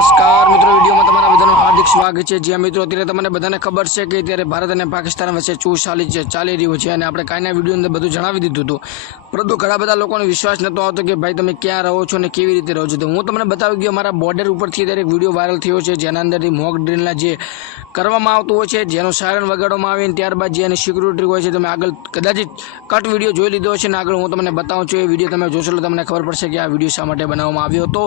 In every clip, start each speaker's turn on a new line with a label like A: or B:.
A: નમસ્કાર મિત્રો, વિડીયોમાં તમારા બધાનું હાર્દિક સ્વાગત છે. જ્યાં મિત્રો, અત્યારે તમને બધાને ખબર છે કે અત્યારે ભારત અને પાકિસ્તાન વચ્ચે ચૂસ ચાલી છે ચાલી રહ્યું છે અને આપણે કાંઈના વીડિયો અંદર બધું જણાવી દીધું હતું. પરંતુ ઘણા બધા લોકોને વિશ્વાસ નહોતો આવતો કે ભાઈ, તમે ક્યાં રહો છો અને કેવી રીતે રહો છો? તો હું તમને બતાવી ગયો, મારા બોર્ડર ઉપરથી અત્યારે એક વીડિયો વાયરલ થયો છે, જેના અંદરથી મોક ડ્રીલના જે કરવામાં આવતું હોય છે, જેનો સાયરન વગાડવામાં આવે ને ત્યારબાદ જે એની સિક્યુરિટી હોય છે, તમે આગળ કદાચિત કટ વીડિયો જોઈ લીધો છે અને આગળ હું તમને બતાવું છું, એ વીડિયો તમે જોશો તો તમને ખબર પડશે કે આ વીડિયો શા માટે બનાવવામાં આવ્યો હતો.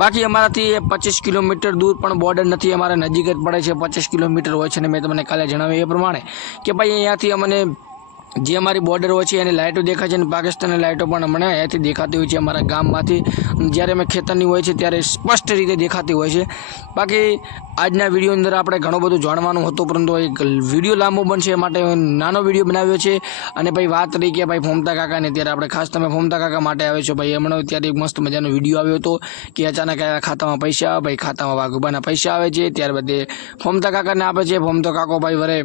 A: બાકી અમારાથી એ પચીસ કિલોમીટર દૂર પણ બોર્ડર નથી, અમારે નજીક જ પડે છે, પચીસ કિલોમીટર હોય છે અને મેં તમને કાલે જણાવ્યું એ પ્રમાણે કે ભાઈ અહીંયાથી અમને જે અમારી બોર્ડર હોય છે, એની લાઇટો દેખાય છે અને પાકિસ્તાનની લાઇટો પણ અમને અહીંયાથી દેખાતી હોય છે અમારા ગામમાંથી. જ્યારે અમે ખેતરની હોય છે, ત્યારે સ્પષ્ટ રીતે દેખાતી હોય છે. બાકી આજના વીડિયો અંદર આપણે ઘણું બધું જાણવાનું હતું, પરંતુ એક વીડિયો લાંબો બનશે, એ માટે નાનો વીડિયો બનાવ્યો છે. અને ભાઈ, વાત રહી કે ભાઈ ફોમતા કાકાને, ત્યારે આપણે ખાસ તમે ફોમતા કાકા માટે આવ્યો છો. ભાઈ હમણાં ત્યારે એક મસ્ત મજાનો વીડિયો આવ્યો હતો કે અચાનક ખાતામાં પૈસા આવે, ભાઈ, ખાતામાં વાઘુબાના પૈસા આવે છે, ત્યારબાદ એ ફોમતા કાકાને આપે છે. ફોમતો કાકો ભાઈ વરે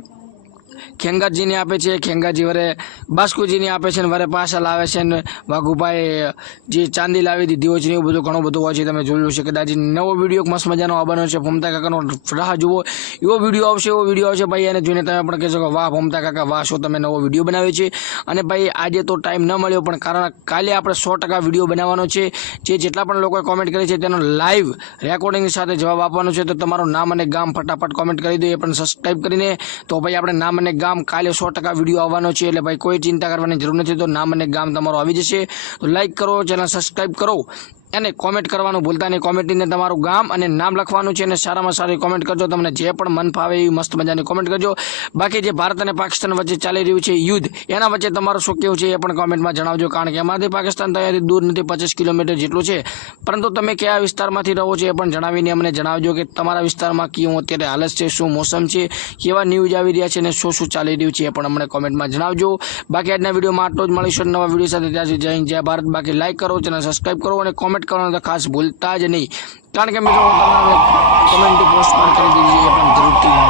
A: ખેંગાજીને આપે છે, ખેંગાજી વરે બાસ્કુજીને આપે છે ને વરે પાછા લાવે છે ને વાઘુભાઈ જે ચાંદી લાવી દીધી હોય છે ને એવું બધું ઘણું બધું હોય છે, તમે જોયું છે કદાચ નવો વીડિયો મસ્ત મજાનો આવવાનો છે ફોમતા કાકાનો રાહ જુઓ. એવો વીડિયો આવશે, એવો વીડિયો આવશે ભાઈ, એને જોઈને તમે પણ કહેશો કે વાહ ફોમતા કાકા, વાહ, શું તમે નવો વીડિયો બનાવ્યો છે? અને ભાઈ, આજે તો ટાઈમ ન મળ્યો, પણ કારણ કાલે આપણે સો ટકા વીડિયો બનાવવાનો છે. જે જેટલા પણ લોકોએ કોમેન્ટ કરી છે, તેનો લાઈવ રેકોર્ડિંગ સાથે જવાબ આપવાનો છે. તો તમારું નામ અને ગામ ફટાફટ કોમેન્ટ કરી દો, એ પણ સબસ્ક્રાઈબ કરીને. તો ભાઈ, આપણે નામ અને ગામ કાલે સો ટકા વીડિયો આવવાનો છે, એટલે ભાઈ કોઈ ચિંતા કરવાની જરૂર નથી, તો નામ અને ગામ તમારું આવી જશે. તો લાઈક કરો ચેનલ સબસ્ક્રાઈબ કરો. અને કોમેન્ટ કરવાનું ભૂલતા નહીં. કોમેન્ટને તમારું ગામ અને નામ લખવાનું છે અને સારામાં સારી કોમેન્ટ કરજો. તમને જે પણ મન ફાવે એવી મસ્ત મજાની કોમેન્ટ કરજો. બાકી જે ભારત અને પાકિસ્તાન વચ્ચે ચાલી રહ્યું છે યુદ્ધ, એના વચ્ચે તમારું શું કેવું છે એ પણ કોમેન્ટમાં જણાવજો. કારણ કે એમાંથી પાકિસ્તાન તૈયારી દૂર નથી, પચીસ કિલોમીટર જેટલું છે. પરંતુ તમે કયા વિસ્તારમાંથી રહો છો એ પણ જણાવીને અમને જણાવજો કે તમારા વિસ્તારમાં કેવું અત્યારે હાલત છે, શું મોસમ છે, કેવા ન્યૂઝ આવી રહ્યા છે અને શું શું ચાલી રહ્યું છે એ પણ અમને કોમેન્ટમાં જણાવજો. બાકી આજના વિડીયોમાં આટલો જ મળીશું નવા વીડિયો સાથે. ત્યાં જય જય ભારત. બાકી લાઇક કરો, ચેનલ સબસ્ક્રાઈબ કરો અને કોમેન્ટ કરવાનું તો ખાસ ભૂલતા જ નહીં. કારણ કે મિત્રો, હું તમને કોમેન્ટ પોસ્ટ પણ કરી દીધી એ પણ જરૂરથી